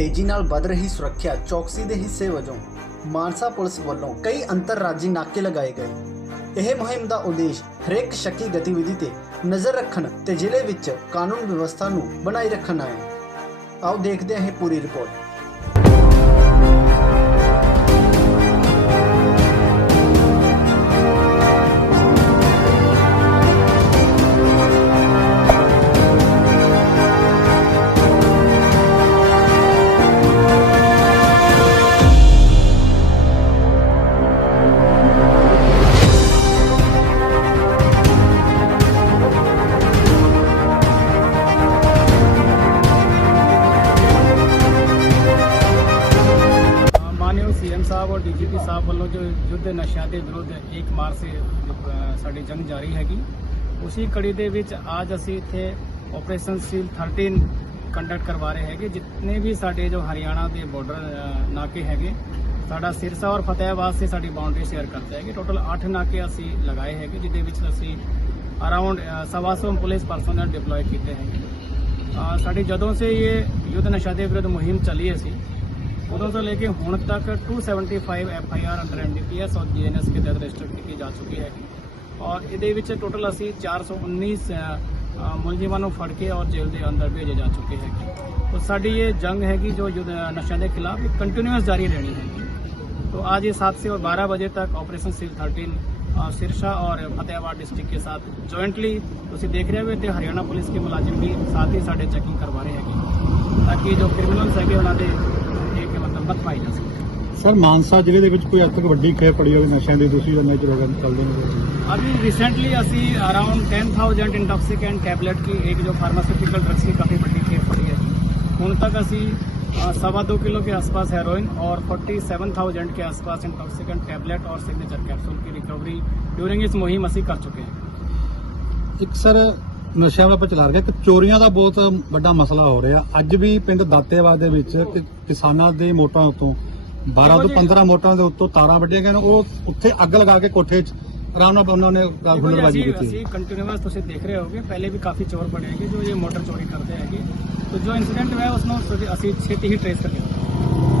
ਤੇਜ਼ੀ ਨਾਲ ਵੱਧ ਰਹੀ ਸੁਰੱਖਿਆ ਚੌਕਸੀ ਦੇ ਹਿੱਸੇ ਵਜੋਂ ਮਾਨਸਾ ਪੁਲਿਸ ਵੱਲੋਂ ਕਈ ਅੰਤਰਰਾਜੀ ਨਾਕੇ ਲਗਾਏ ਗਏ। ਇਹ ਮੁਹਿੰਮ ਦਾ ਉਦੇਸ਼ ਹਰੇਕ ਸ਼ੱਕੀ ਗਤੀਵਿਧੀ ਤੇ ਨਜ਼ਰ ਰੱਖਣ ਤੇ ਜ਼ਿਲ੍ਹੇ ਵਿੱਚ ਕਾਨੂੰਨ ਵਿਵਸਥਾ ਨੂੰ ਬਣਾਈ ਰੱਖਣਾ ਹੈ ਆਓ ਦੇਖਦੇ ਹਾਂ ਇਹ ਪੂਰੀ ਰਿਪੋਰਟ। ਡੀਜੀਪੀ ਸਾਹਿਬ ਵੱਲੋਂ ਜੋ ਯੁੱਧ ਨਸ਼ਿਆਂ ਦੇ ਵਿਰੁੱਧ ਇੱਕ ਮਾਰਚ ਸੇ ਸਾਡੀ ਜੰਗ ਜਾਰੀ ਹੈਗੀ, ਉਸੇ ਕੜੀ ਦੇ ਵਿੱਚ ਅੱਜ ਅਸੀਂ ਇੱਥੇ ਆਪਰੇਸ਼ਨ ਸੀਲ 13 ਕੰਡਕਟ ਕਰਵਾ ਰਹੇ ਹੈਗੇ, ਜਿੰਨੇ ਵੀ ਸਾਡੇ ਜੋ ਹਰਿਆਣਾ ਦੇ ਬਾਰਡਰ ਨਾਕੇ ਹੈਗੇ, ਸਾਡਾ ਸਿਰਸਾ ਔਰ ਫਤਿਹਾਬਾਦ ਸੇ ਸਾਡੀ ਬਾਉਂਡਰੀ ਸ਼ੇਅਰ ਕਰਦੇ ਹੈਗੇ। ਟੋਟਲ 8 ਨਾਕੇ ਅਸੀਂ ਲਗਾਏ ਹੈਗੇ, ਜਿਹਦੇ ਵਿੱਚ ਅਸੀਂ ਅਰਾਊਂਡ ਸਵਾ ਸੌ ਪੁਲਿਸ ਪਰਸਨਲ ਡਿਪਲੋਏ ਕੀਤੇ ਹੈਗੇ। ਸਾਡੀ ਜਦੋਂ ਸੇ ਇਹ ਯੁੱਧ ਨਸ਼ਾ ਦੇ ਵਿਰੁੱਧ ਮੁਹਿੰਮ ਚੱਲੀ ਅਸੀਂ ਉਦੋਂ ਤੋਂ ਲੈ ਕੇ ਹੁਣ ਤੱਕ 275 F I R under NDPS ਔਰ ਜੀਐਨਐਸ ਕੇ ਤਹਿਤ ਰਜਿਸਟਰ ਕੀਤੀ ਜਾ ਚੁੱਕੀ ਹੈ ਔਰ ਇਹਦੇ ਵਿੱਚ ਟੋਟਲ ਅਸੀਂ 419 ਅ, ਅ, ਮੁਲਜ਼ਮਾਂ ਨੂੰ ਫੜ ਕੇ ਔਰ ਜੇਲ੍ਹ ਦੇ ਅੰਦਰ ਭੇਜੇ ਜਾ ਚੁੱਕੇ ਹੈਗੇ तो ਸਾਡੀ ਇਹ ਜੰਗ ਹੈਗੀ ਜੋ ਯੁੱਧ ਨਸ਼ਿਆਂ ਦੇ ਖਿਲਾਫ ਇਹ ਕੰਟੀਨਿਊਸ ਜਾਰੀ ਰਹਿਣੀ ਹੈਗੀ तो आज ये सात से और बारह बजे तक ऑपरेशन सील थर्टीन सिरसा और फतेहाबाद डिस्ट्रिक्ट के साथ जॉइंटली ਤੁਸੀਂ ਦੇਖ ਰਹੇ ਹੋ ਤੇ ਹਰਿਆਣਾ ਪੁਲਿਸ ਕੇ ਮੁਲਾਜ਼ਮ ਵੀ ਸਾਥ ਹੀ ਸਾਡੇ ਚੈਕਿੰਗ ਕਰਵਾ ਰਹੇ ਹੈਗੇ ਤਾਂ ਕਿ ਜੋ ਕ੍ਰਿਮੀਨਲਸ ਹੈਗੇ ਉਹਨਾਂ ਦੇ ਇੱਕ ਮਤਲਬ ਮਤ ਪਾਈ ਜਾ ਸਕੇ ਸਰ ਮਾਨਸਾ ਜ਼ਿਲ੍ਹੇ ਦੇ ਵਿੱਚ ਕੋਈ ਅੱਜ ਤੱਕ ਵੱਡੀ ਖੇਪ ਪੜੀ ਹੋਵੇ ਨਸ਼ਿਆਂ ਦੀ ਦੂਸਰੀ ਜੰਨੇ ਚ ਰੋਗਨ ਚੱਲਦੇ ਨੇ अभी रिसेंटली ਅਸੀਂ अराउंड 10000 इंटॉक्सिकेंट टैबलेट की एक जो फार्मास्यूटिकल ड्रग्स की काफ़ी बड़ी खेप पड़ी है ਹੁਣ तक ਅਸੀਂ अ, सवा दो किलो के आसपास हेरोइन और 47,000 के आसपास इंटॉक्सिकेंट टैबलेट और सिग्नेचर कैप्सूल की रिकवरी ड्यूरिंग इस मुहिम ਅਸੀਂ ਕਰ ਚੁੱਕੇ ਹਾਂ ਇੱਕ ਸਰ ਨਸ਼ਿਆਂ ਦਾ ਚਲਾ ਰਿਹਾ ਕਿ ਚੋਰੀਆਂ ਦਾ ਬਹੁਤ ਵੱਡਾ ਮਸਲਾ ਹੋ ਰਿਹਾ ਅੱਜ ਵੀ ਪਿੰਡ ਦਾਤੇਵਾਦ ਦੇ ਵਿੱਚ ਕਿ- ਕਿਸਾਨਾਂ ਦੇ ਮੋਟਰਾਂ ਉੱਤੋਂ 12 ਤੋਂ 15 ਮੋਟਰਾਂ ਦੇ ਉੱਤੋਂ ਤਾਰਾਂ ਵੱਡੀਆਂ ਗਈਆਂ ਨੇ ਉਹ ਉੱਥੇ ਅੱਗ ਲਗਾ ਕੇ ਕੋਠੇ 'ਚ ਆਰਾਮ ਨਾਲ ਉਹਨਾਂ ਨੇ ਦੇਖੋ ਜੀ, ਹੁਲੜਬਾਜ਼ੀ ਅਸੀਂ ਕੀਤੀ ਅਸੀਂ ਕੰਟੀਨਿਊਸ ਤੁਸੀਂ ਦੇਖ ਰਹੇ ਹੋਗੇ ਪਹਿਲੇ ਵੀ ਕਾਫੀ ਚੋਰ ਬਣੇ ਹੈਗੇ ਜੋ ਇਹ ਮੋਟਰ ਚੋਰੀ ਕਰਦੇ ਹੈਗੇ तो जो इंसिडेंट हुआ है उसमें तो ਅਸੀਂ ਛੇਤੀ ਹੀ ਟ੍ਰੇਸ ਕਰ ਲਿਆ